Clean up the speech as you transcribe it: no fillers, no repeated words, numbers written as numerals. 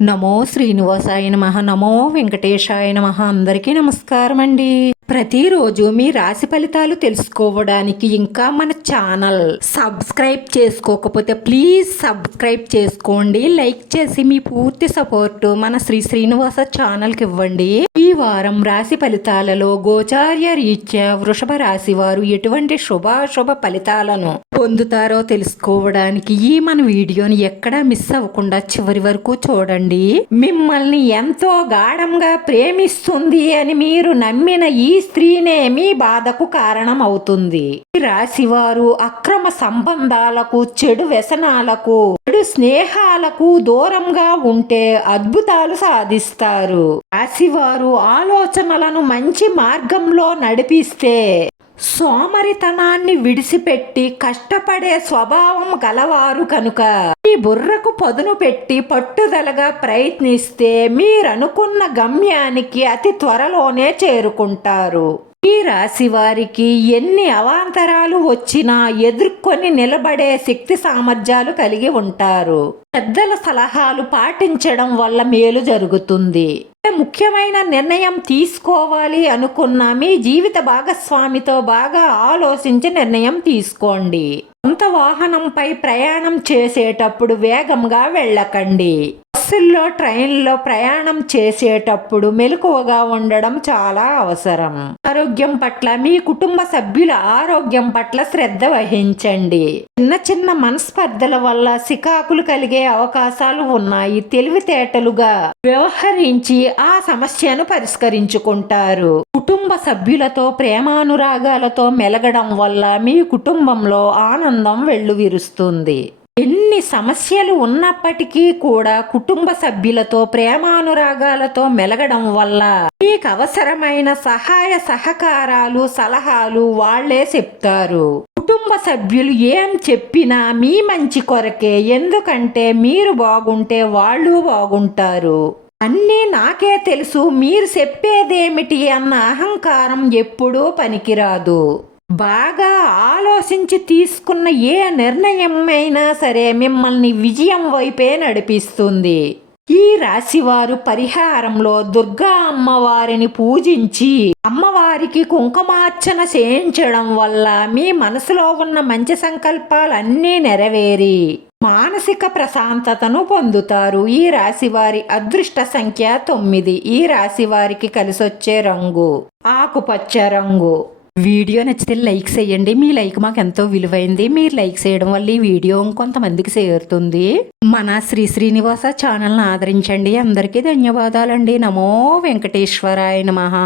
నమో శ్రీనివాసాయ నమః. నమో వెంకటేశాయ నమః. అందరికీ నమస్కారం అండి. ప్రతిరోజు మీ రాశి ఫలితాలు తెలుసుకోవడానికి ఇంకా మన ఛానల్ సబ్స్క్రైబ్ చేసుకోకపోతే ప్లీజ్ సబ్స్క్రైబ్ చేసుకోండి. లైక్ చేసి మీ పూర్తి సపోర్ట్ మన శ్రీనివాస ఛానల్కి ఇవ్వండి. ఈ వారం రాశి ఫలితాలలో గోచార్య రీత్యా వృషభ రాశి వారు ఎటువంటి శుభాశుభ ఫలితాలను పొందుతారో తెలుసుకోవడానికి ఈ మన వీడియోని ఎక్కడా మిస్ అవ్వకుండా చివరి వరకు చూడండి. మిమ్మల్ని ఎంతో గాఢంగా ప్రేమిస్తుంది అని మీరు నమ్మిన ఈ స్త్రీనే మీ బాధకు కారణం అవుతుంది. ఈ రాశివారు అక్రమ సంబంధాలకు, చెడు వ్యసనాలకు, చెడు స్నేహాలకు దూరంగా ఉంటే అద్భుతాలు సాధిస్తారు. రాశివారు ఆలోచనలను మంచి మార్గంలో నడిపిస్తే సోమరితనాన్ని విడిచిపెట్టి కష్టపడే స్వభావం గలవారు కనుక ఈ బుర్రకు పదును పెట్టి పట్టుదలగా ప్రయత్నిస్తే మీరనుకున్న గమ్యానికి అతి త్వరలోనే చేరుకుంటారు. ఈ రాశి వారికి ఎన్ని అవాంతరాలు వచ్చినా ఎదుర్కొని నిలబడే శక్తి సామర్థ్యాలు కలిగి ఉంటారు. పెద్దల సలహాలు పాటించడం వల్ల మేలు జరుగుతుంది. ముఖ్యమైన నిర్ణయం తీసుకోవాలి అనుకున్న మీ జీవిత భాగస్వామితో బాగా ఆలోచించి నిర్ణయం తీసుకోండి. సొంత వాహనంపై ప్రయాణం చేసేటప్పుడు వేగంగా వెళ్ళకండి. బస్సుల్లో, ట్రైన్లో ప్రయాణం చేసేటప్పుడు మెలకువగా ఉండడం చాలా అవసరం. ఆరోగ్యం పట్ల, మీ కుటుంబ సభ్యుల ఆరోగ్యం పట్ల శ్రద్ధ వహించండి. చిన్న చిన్న మనస్పర్ధల వల్ల సికాకులు కలిగే అవకాశాలు ఉన్నాయి. తెలివితేటలుగా వ్యవహరించి ఆ సమస్యను పరిష్కరించుకుంటారు. కుటుంబ సభ్యులతో ప్రేమానురాగాలతో మెలగడం వల్ల మీ కుటుంబంలో ఆనందం వెల్లువిరుస్తుంది. ఎన్ని సమస్యలు ఉన్నప్పటికీ కూడా కుటుంబ సభ్యులతో ప్రేమానురాగాలతో మెలగడం వల్ల మీకు అవసరమైన సహాయ సహకారాలు, సలహాలు వాళ్లే చెప్తారు. కుటుంబ సభ్యులు ఏం చెప్పినా మీ మంచి కొరకే. ఎందుకంటే మీరు బాగుంటే వాళ్ళు బాగుంటారు. అన్నీ నాకే తెలుసు, మీరు చెప్పేదేమిటి అన్న అహంకారం ఎప్పుడూ పనికిరాదు. బాగా ఆలోచించి తీసుకున్న ఏ నిర్ణయమైనా సరే మిమ్మల్ని విజయం వైపే నడిపిస్తుంది. ఈ రాశివారు పరిహారంలో దుర్గా అమ్మవారిని పూజించి అమ్మవారికి కుంకుమార్చన చేయించడం వల్ల మీ మనసులో ఉన్న మంచి సంకల్పాలన్నీ నెరవేరి మానసిక ప్రశాంతతను పొందుతారు. ఈ రాశివారి అదృష్ట సంఖ్య 9. ఈ రాశివారికి కలిసొచ్చే రంగు ఆకుపచ్చ రంగు. వీడియో నచ్చితే లైక్ చేయండి. మీ లైక్ మాకు ఎంతో విలువైంది. మీరు లైక్ చేయడం వల్ల ఈ వీడియో ఇంకొంతమందికి చేరుతుంది. మన శ్రీనివాస ఛానల్ని ఆదరించండి. అందరికీ ధన్యవాదాలండి. నమో వెంకటేశ్వరాయ నమః.